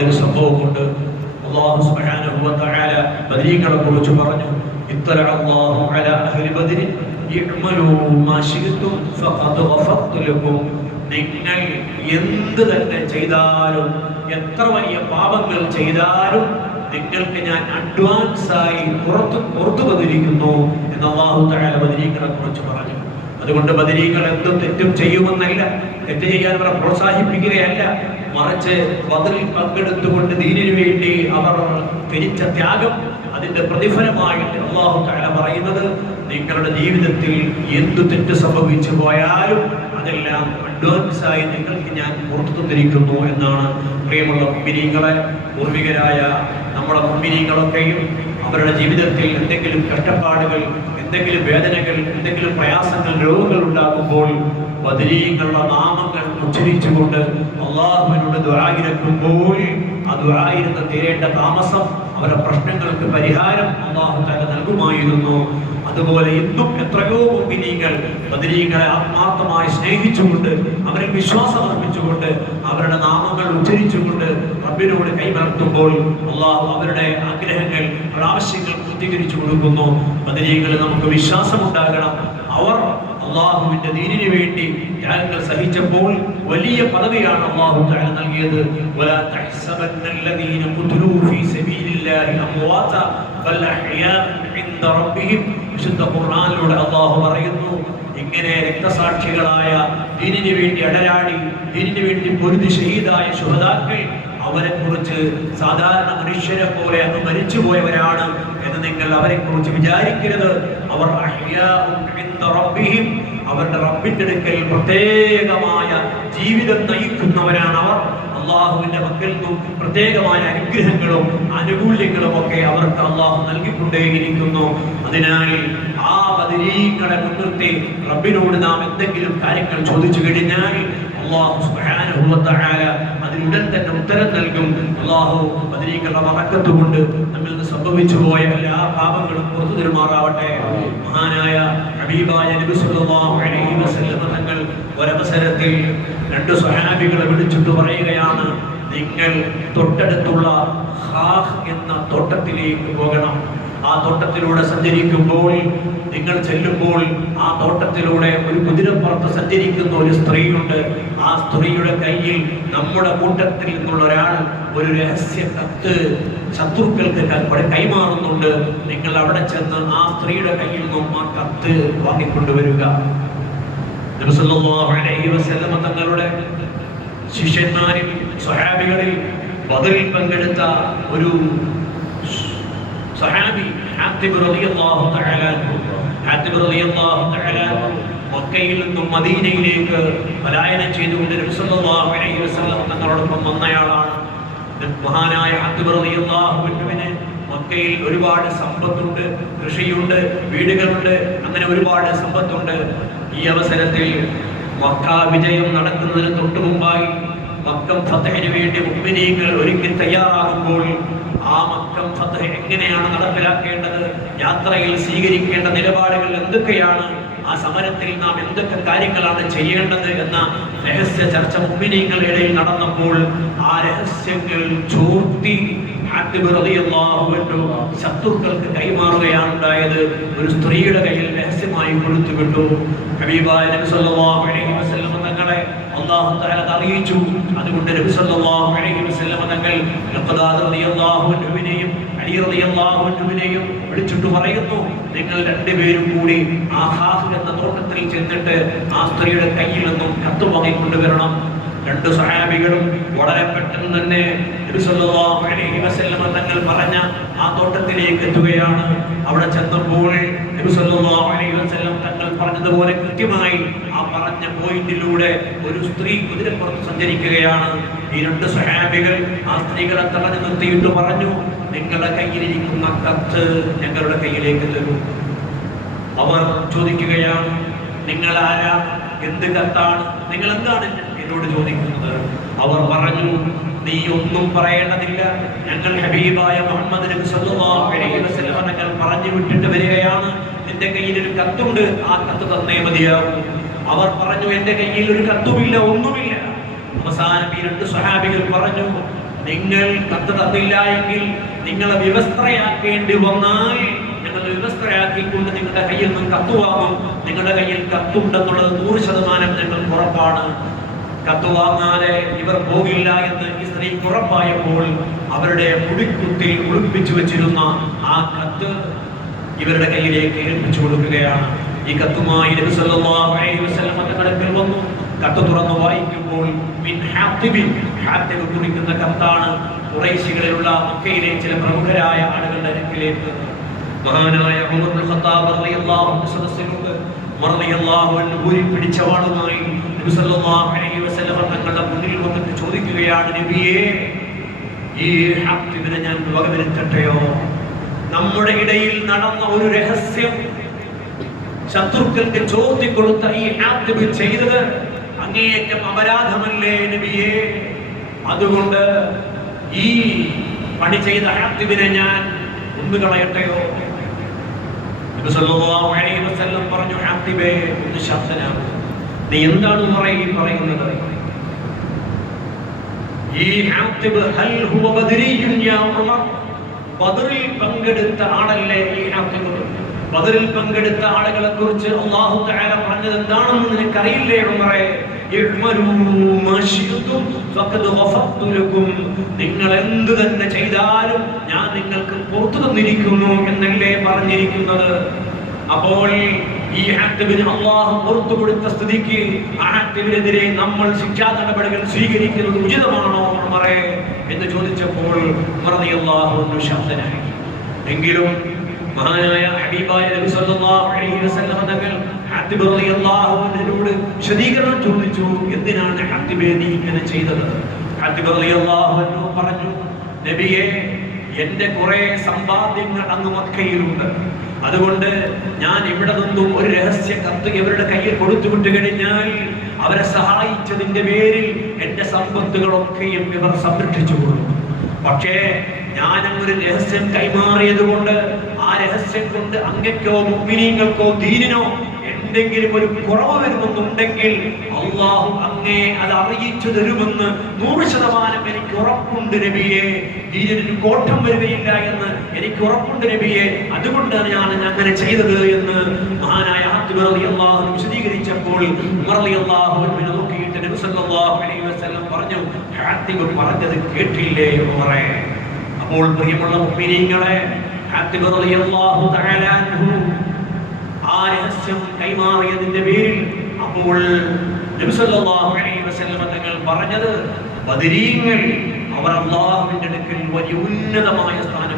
പറഞ്ഞൊരു സംഭവമുണ്ട്. അല്ലാഹു സുബ്ഹാനഹു വ തആല ബദരീകളെ കുറിച്ച് പറഞ്ഞു, ഇത്തല അല്ലാഹു അലാ അഹ്ലി ബദരി ഇഅ്മലൂ മാ ശിഅ്തും ഫഖദ് ഗഫർതു ലക്കും. നിങ്ങൾ എന്ത് തന്നെ ചെയ്താലും, എത്ര വലിയ പാപങ്ങൾ ചെയ്താലും നിങ്ങൾക്ക് ഞാൻ അഡ്വാൻസായി പുറത്തു തന്നിരിക്കുന്നു എന്ന് അല്ലാഹു തആല ബദരീകളെ കുറിച്ച് പറഞ്ഞു. അതുകൊണ്ട് ബദരീകൾ എന്തും തെറ്റും ചെയ്യുമെന്നല്ല, തെറ്റ് ചെയ്യാൻ അവരെ പ്രോത്സാഹിപ്പിക്കുകയല്ല, മറിച്ച് ബദറിൽ പങ്കെടുത്തുകൊണ്ട് ദീനിനു വേണ്ടി അവർ തിരിച്ച ത്യാഗം, അതിന്റെ പ്രതിഫലമായിട്ട് അല്ലാഹു തആല പറയുന്നത്, നിങ്ങളുടെ ജീവിതത്തിൽ എന്തു തെറ്റ് സംഭവിച്ചു പോയാലും അതെല്ലാം അഡ്വാൻസായി നിങ്ങൾക്ക് ഞാൻ പുറത്തു തന്നിരിക്കുന്നു എന്നാണ്. പ്രിയമുള്ള മുഅ്മിനീങ്ങളെ, പൂർവികരായ നമ്മുടെ മുഅ്മിനീങ്ങളൊക്കെയും അവരുടെ ജീവിതത്തിൽ എന്തെങ്കിലും കഷ്ടപ്പാടുകൾ, എന്തെങ്കിലും വേദനകൾ, എന്തെങ്കിലും പ്രയാസങ്ങൾ, രോഗങ്ങൾ ഉണ്ടാകുമ്പോൾ ബദരീങ്ങളുടെ നാമങ്ങൾ ഉച്ചരിച്ചുകൊണ്ട് അല്ലാഹുവിനോട് ദുആ ഇരക്കുമ്പോൾ ആ ദുആയിരുന്ന് തീരേണ്ട താമസം, അവരുടെ പ്രശ്നങ്ങൾക്ക് പരിഹാരം അല്ലാഹു തആല നൽകുമായിരുന്നു. അതുപോലെ ഇന്നും എത്രയോ മുഅ്മിനീങ്ങൾ ബദരീകളെ ആത്മാർത്ഥമായി സ്നേഹിച്ചുകൊണ്ട്, അവരിൽ വിശ്വാസം അർപ്പിച്ചുകൊണ്ട്, അവരുടെ നാമങ്ങൾ ഉച്ചരിച്ചുകൊണ്ട് റബ്ബിനോട് കൈമലർത്തുമ്പോൾ അല്ലാഹു അവരുടെ ആഗ്രഹങ്ങൾ, അവരുടെ ആവശ്യങ്ങൾ പൂർത്തീകരിച്ചു കൊടുക്കുന്നു. ബദരീകൾ നമുക്ക് വിശ്വാസമുണ്ടാകണം. അവർ അല്ലാഹുവിന്റെ ദീനിനു വേണ്ടി ത്യാഗങ്ങൾ സഹിച്ചപ്പോൾ വലിയ പദവിയാണ് അല്ലാഹു തആല നൽകിയത്. വലാ തഹ്സബന്നല്ലദീന ഖുതിലൂ ഫീ സബീലില്ലാഹി അംവാത ബൽ അഹ്യാഉൻ ഇൻദ റബ്ബിഹിം. വിശുദ്ധ ഖുർആനിലൂടെ അല്ലാഹു പറയുന്നു, ഇങ്ങനെ രക്തസാക്ഷികളായ, ദീനിനു വേണ്ടി അടരാടി, ദീനിനു വേണ്ടി പൊരുതി ഷഹീദായ ശുഹദാക്കൾ, അവരെ കുറിച്ച് സാധാരണ മനുഷ്യരെ പോലെ അങ്ങ് മരിച്ചുപോയവരാണ് എന്ന് നിങ്ങൾ അവരെ കുറിച്ച് വിചാരിക്കരുത്. അവർ അഹ്യാഉൻ ഇൻദ റബ്ബിഹിം, അവരുടെ റബ്ബിന്റെ അടുക്കൽ പ്രത്യേകമായ ജീവിതം നയിക്കുന്നവരാണ് അവർ. അള്ളാഹുവിന്റെ മക്കളിൽ നിന്നും പ്രത്യേകമായ അനുഗ്രഹങ്ങളും ആനുകൂല്യങ്ങളും ഒക്കെ അവർക്ക് അള്ളാഹു നൽകിക്കൊണ്ടേയിരിക്കുന്നു. അതിനാൽ ആ ബദരീകളെ മുൻനിർത്തി റബ്ബിനോട് നാം എന്തെങ്കിലും കാര്യങ്ങൾ ചോദിച്ചു കഴിഞ്ഞാൽ അല്ലാഹു സുബ്ഹാനഹു വ തആല അതിനുടൻ തന്നെ ഉത്തരം നൽകും. അല്ലാഹു ബദരീകളുടെ ബറക്കത്ത് കൊണ്ട് നമ്മിൽ നിന്ന് സംഭവിച്ചു പോയ എല്ലാ പാപങ്ങളും പുറത്തു തരുമാറാവട്ടെ. മഹാനായ ഹബീബായ നബി സല്ലല്ലാഹു അലൈഹി വസല്ലം തങ്ങൾ ഒരവസരത്തിൽ രണ്ട് സ്വഹാബികളെ വിളിച്ചിട്ട് പറയുകയാണ്, നിങ്ങൾ തൊട്ടടുത്തുള്ള ഖാഖ് എന്ന തോട്ടത്തിലേക്ക് പോകണം. ആ തോട്ടത്തിലൂടെ സഞ്ചരിക്കുമ്പോൾ, നിങ്ങൾ ചെല്ലുമ്പോൾ ആ തോട്ടത്തിലൂടെ ഒരു കുതിരപ്പുറത്ത് സഞ്ചരിക്കുന്ന ഒരു സ്ത്രീയുണ്ട്. ആ സ്ത്രീയുടെ കയ്യിൽ നമ്മുടെ കൂട്ടത്തിൽ നിന്നുള്ള ഒരാൾ ഒരു രഹസ്യ കത്ത് ശത്രുക്കൾക്ക് കൈമാറുന്നുണ്ട്. നിങ്ങൾ അവിടെ ചെന്ന് ആ സ്ത്രീയുടെ കയ്യിൽ നിന്നും ആ കത്ത് വാങ്ങിക്കൊണ്ടുവരിക. നബി സല്ലല്ലാഹു അലൈഹി വസല്ലം തങ്ങളുടെ ശിഷ്യന്മാരിൽ, സ്വഹാബികളിൽ ബദറിൽ പങ്കെടുത്ത ഒരു സഹാബി ഹാത്തിബ് റളിയല്ലാഹു തആല മക്കയിൽ നിന്നും മദീനയിലേക്ക് പലായനം ചെയ്തുകൊണ്ട് നബി സല്ലല്ലാഹു അലൈഹി വസല്ലം തങ്ങളോടൊപ്പം വന്നയാളാണ്. മഹാനായ ഹാത്തിബ് റളിയല്ലാഹു അൻഹുവിന് മക്കയിൽ ഒരുപാട് സമ്പത്തുണ്ട്, കൃഷിയുണ്ട്, വീടുകളുണ്ട്, അങ്ങനെ ഒരുപാട് സമ്പത്തുണ്ട്. ഈ അവസരത്തിൽ മക്ക വിജയം നടക്കുന്നതിന് തൊട്ടു മുമ്പായി മക്കം ഫതഹിന് വേണ്ടി മുഅ്മിനീങ്ങൾ ഒരുക്കി തയ്യാറാകുമ്പോൾ ആ മക്കം ഫതഹ് എങ്ങനെയാണ് നടപ്പിലാക്കേണ്ടത്, യാത്രയിൽ സ്വീകരിക്കേണ്ട നിലപാടുകൾ എന്തൊക്കെയാണ്, ആ സമരത്തിൽ നാം എന്തൊക്കെ കാര്യങ്ങളാണ് ചെയ്യേണ്ടത് എന്ന രഹസ്യ ചർച്ച മുഅ്മിനീങ്ങളുടെ ഇടയിൽ നടന്നപ്പോൾ ആ രഹസ്യങ്ങൾ ചോർത്തി ഹാത്തിബ് റളിയല്ലാഹു അൻഹു ശത്രുക്കൾക്ക് കൈമാറുകയാണ് ഉണ്ടായത്. ഒരു സ്ത്രീയുടെ കയ്യിൽ രഹസ്യമായി കൊടുത്തു വിട്ടു. ഹബീബായ നബി സല്ലല്ലാഹു അലൈഹി വസല്ലം തങ്ങളെ അല്ലാഹു തആല അറിയിച്ചു. അതുകൊണ്ട് നബി സല്ലല്ലാഹു അലൈഹി വസല്ലം തങ്ങൾ ഖദാദ് റളിയല്ലാഹു അൻഹുവിനെയും അലി റളിയല്ലാഹു അൻഹുവിനെയും വിളിച്ചിട്ട് പറയുന്നു, നിങ്ങൾ രണ്ടുപേരും കൂടി ആ ഖാഖ് എന്ന തോട്ടത്തിൽ ചെന്നിട്ട് ആ സ്ത്രീയുടെ കയ്യിൽ നിന്നും കത്ത് വാങ്ങിക്കൊണ്ടുവരണം. രണ്ട് സഹാബികളും വളരെ പെട്ടെന്ന് തന്നെ നബി സല്ലല്ലാഹു അലൈഹി വസല്ലം തങ്ങൾ പറഞ്ഞ ആ തോട്ടത്തിലേക്ക് എത്തുകയാണ്. അവിടെ ചെന്നപ്പോൾ നബി സല്ലല്ലാഹു അലൈഹി വസല്ലം തങ്ങൾ പറഞ്ഞതുപോലെ കൃത്യമായി ആ പറഞ്ഞ പോയിന്റിലൂടെ ഒരു സ്ത്രീ കുതിരപ്പുറത്ത് സഞ്ചരിക്കുകയാണ്. ഈ രണ്ട് സഹാബികൾ ആ സ്ത്രീകളെ തടഞ്ഞു നിർത്തിയിട്ട് പറഞ്ഞു, നിങ്ങളുടെ കയ്യിലിരിക്കുന്ന കത്ത് ഞങ്ങളുടെ കയ്യിലേക്ക് തരൂ. അവർ ചോദിക്കുകയാണ്, നിങ്ങൾ ആരാ, എന്ത് കത്താണ്, നിങ്ങൾ എന്താണ് എന്നോട് ചോദിക്കുന്നത്? അവർ പറഞ്ഞു, നീ ഒന്നും പറയേണ്ടതില്ല, ഞങ്ങൾ ഹബീബായ മുഹമ്മദ് നബി സല്ലല്ലാഹു അലൈഹി വസല്ലം തങ്ങൾ പറഞ്ഞു വിട്ടിട്ട് വരികയാണ്, നിന്റെ കയ്യിൽ ഒരു കത്തുണ്ട്, ആ കത്ത് തന്നേ മതിയാവും. അവർ പറഞ്ഞു, എന്റെ കയ്യിൽ ഒരു കത്തുമില്ല, ഒന്നുമില്ല. അവസാനം ഈ രണ്ട് സ്വഹാബികൾ പറഞ്ഞു, നിങ്ങൾ കത്ത് തന്നില്ല എങ്കിൽ നിങ്ങളെ വ്യവസ്ഥയാക്കേണ്ടി വന്നാൽ ഞങ്ങൾ വ്യവസ്ഥയാക്കിക്കൊണ്ട് നിങ്ങളുടെ കയ്യിൽ നിന്ന് കത്ത് വാങ്ങും. നിങ്ങളുടെ കയ്യിൽ കത്തുണ്ടെന്നുള്ളത് 100% ഞങ്ങൾക്ക് ഉറപ്പാണ്. കത്ത് വാങ്ങാതെ ഇവർ പോകില്ല എന്ന് ഈ സ്ത്രീ ഉറപ്പായപ്പോൾ അവരുടെ മുടിക്കുത്തിൽ ഒളിപ്പിച്ചു വെച്ചിരുന്ന ആ കത്ത് ഇവരുടെ കയ്യിലേക്ക് ഏൽപ്പിച്ചു കൊടുക്കുകയാണ്. ഈ കത്തുമായി നബി സല്ലല്ലാഹു അലൈഹി വസല്ലം തങ്ങളുടെ വന്നു. കത്ത് തുറന്നു വായിക്കുമ്പോൾ ഹാത്തിബ് കുറിക്കുന്ന കത്താണ് ഖുറൈശികളിലുള്ള മക്കയിലെ ചില പ്രമുഖരായ ആളുകളുടെ അടുക്കിലേക്ക്. മഹാനായ ഉമർ ഇബ്നു ഖത്താബ് റളിയല്ലാഹു അൻഹു സദസ്സിലുണ്ട്. റളിയല്ലാഹു അൻഹു പിടിച്ച വാളുമായി നബി സല്ലല്ലാഹു അലൈഹി വസല്ലം തങ്ങളുടെ മുന്നിൽ വന്നിട്ട് ചോദിക്കുകയാണ്, നബിയേ, ഈ ഹാത്തിബിനെ ഞാൻ വകവരുത്തട്ടെയോ? നമ്മുടെ ഇടയിൽ നടന്ന ഒരു രഹസ്യം ശത്രുക്കൾക്ക് ചോദിക്കൊടുത്ത ഈ ഹാത്തിബ് ചെയ്തത് അങ്ങേയറ്റം അപരാധമല്ലേ നബിയേ? അതുകൊണ്ട് ഈ പണി ചെയ്ത ഹാത്തിബിനെ ഞാൻ കൊന്നുകളയട്ടെയോ? നബി സല്ലല്ലാഹു അലൈഹി വസല്ലം പറഞ്ഞു, ഹാത്തിബേ, ഒന്ന് ശാന്തനാകൂ. നീ എന്താണ് പറയുന്നത്? ഈ ഹാത്തിബ് ഹൽ ഹുവ ബദരിയ്യുൻ യാ ഉമർ? ബദറിൽ പങ്കെടുത്ത ആളല്ലേ ഈ ഹാത്തിബ്? ബദറിൽ പങ്കെടുത്ത ആളുകളെ കുറിച്ച് അല്ലാഹു തആല പറഞ്ഞത് എന്താണെന്ന് നിനക്കറിയില്ലേ ഉമറേ? നിങ്ങൾ എന്ത് തന്നെ ചെയ്താലും ഞാൻ നിങ്ങൾക്ക് പുറത്തു തന്നിരിക്കുന്നു എന്നല്ലേ പറഞ്ഞിരിക്കുന്നത്. അപ്പോൾ ഈ ഹാത്തിബിന് അല്ലാഹു പുറത്തു കൊടുത്ത സ്ഥിതിക്ക് ആ ഹാത്തിബിനെതിരെ നമ്മൾ ശിക്ഷാ നടപടികൾ സ്വീകരിക്കുന്നത് ഉചിതമാണോ ഉമറേ എന്ന് ചോദിച്ചപ്പോൾ ഉമർ റളിയല്ലാഹു അൻഹു ശാന്തനായി. എങ്കിലും മഹാനായ ഹബീബായ നബി സല്ലല്ലാഹു അലൈഹി വസല്ലം തങ്ങൾ ഹാത്തിബ് റളിയല്ലാഹു അൻഹുവിനോട് വിശദീകരണം ചോദിച്ചു. എന്തിനാണ് ഹാത്തിബേ നീ ഇങ്ങനെ ചെയ്തത്? ഹാത്തിബ് റളിയല്ലാഹു അൻഹു പറഞ്ഞു, നബിയേ, എന്റെ കുറെ സമ്പാദ്യങ്ങൾ അങ്ങ് മക്കയിലുണ്ട്. അതുകൊണ്ട് ഞാൻ ഇവിടെ നിന്നും ഒരു രഹസ്യ കത്ത് ഇവരുടെ കയ്യിൽ കൊടുത്തു വിട്ടു കഴിഞ്ഞാൽ അവരെ സഹായിച്ചതിന്റെ പേരിൽ എന്റെ സമ്പത്തുകളൊക്കെയും ഇവർ സംരക്ഷിച്ചു കൊടുക്കും. പക്ഷേ ഞാൻ അങ്ങൊരു രഹസ്യം കൈമാറിയത് കൊണ്ട് ആ രഹസ്യം കൊണ്ട് അങ്ങക്കോ മുഅ്മിനീങ്ങൾക്കോ ദീനിനോ എന്തെങ്കിലും ഒരു കുറവ് വരുമെന്നുണ്ടെങ്കിൽ അല്ലാഹു അങ്ങേ അത് അറിയിച്ചു തരുമെന്ന് 100% എനിക്ക് ഉറപ്പുണ്ട് നബിയെ. ദീനിന് കോട്ടം വരികയില്ല എന്ന് എനിക്ക് ഉറപ്പുണ്ട് നബിയെ. അതുകൊണ്ടാണ് ഞാൻ അങ്ങനെ ചെയ്തത് എന്ന് മഹാനായ ഹാത്തിബ് റളിയല്ലാഹു അൻഹു വിശദീകരിച്ചപ്പോൾ ഉമർ റളിയല്ലാഹു അൻഹു നോക്കിയിട്ട് നബി സല്ലല്ലാഹു അലൈഹി വസല്ലം പറഞ്ഞു, ഹാത്തിബ് പറഞ്ഞത് കേട്ടില്ലേ ഉമറേ? അപ്പോൾ പ്രിയമുള്ള മുഅ്മിനീങ്ങളെ, ഹാത്തിബ് റളിയല്ലാഹു തആല അൻഹു ആ രഹസ്യം കൈമാറിയതിന്റെ പേരിൽ അപ്പോൾ നബി സല്ലല്ലാഹു അലൈഹി വസല്ലം തങ്ങൾ പറഞ്ഞത്, ബദരീങ്ങൾ അവർ അല്ലാഹുവിന്റെ അടുക്കൽ വലിയ ഉന്നതമായ സ്ഥാനം